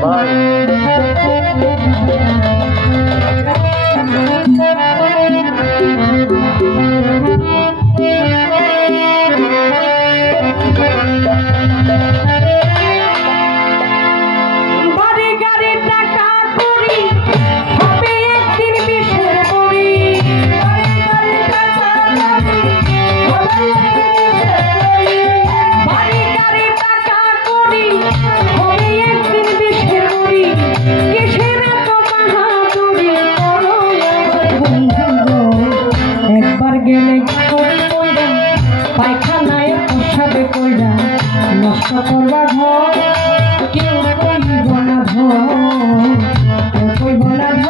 Bye. করবা ঘর? কেউ করিব না ভয় কেউ করিব না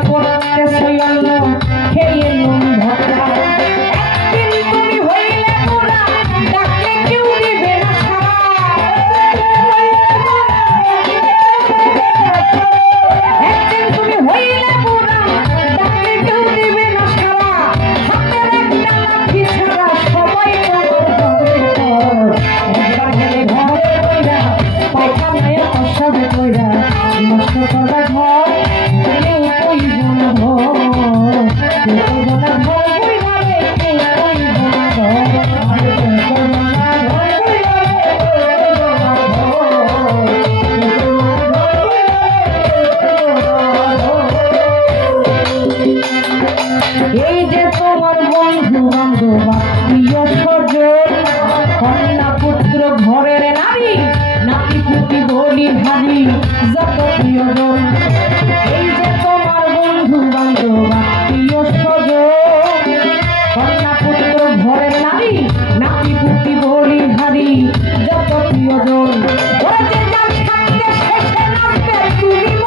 সবে কইরা নষ্ট করবা ঘর পুত্র ভরে নারী নাতি পুতি বলি যত প্রিয়জন ওরে যে জানি থাকতে শেষে নামবে তুমি।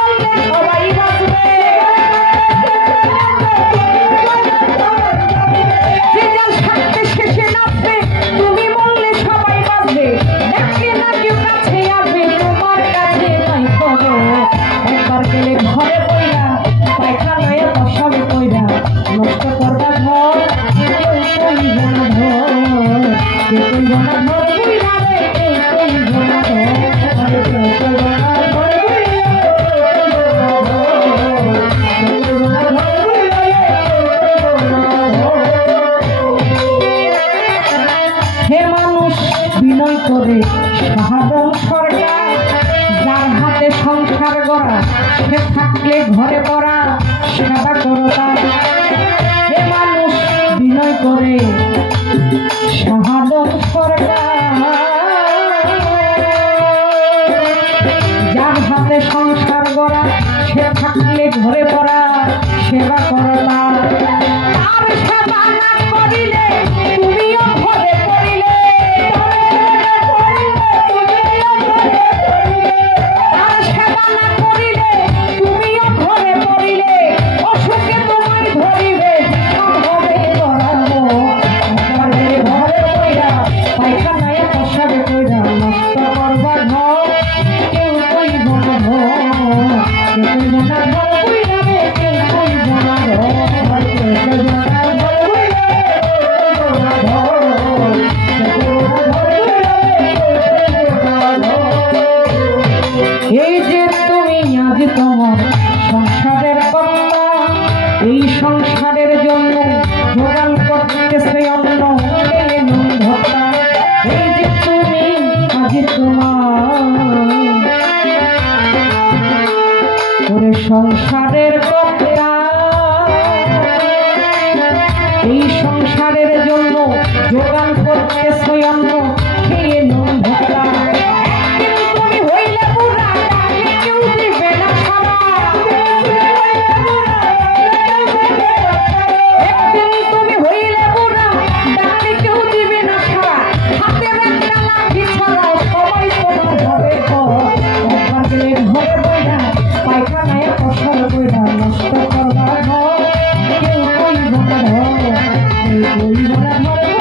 মহাবংশটা যার হাতে সংসার গড়া ঘরে সেবা করো মানুষ বিনয় করে। গড়া, সে থাকলে ঘরে পড়া, সেবা করা সংসারের amor.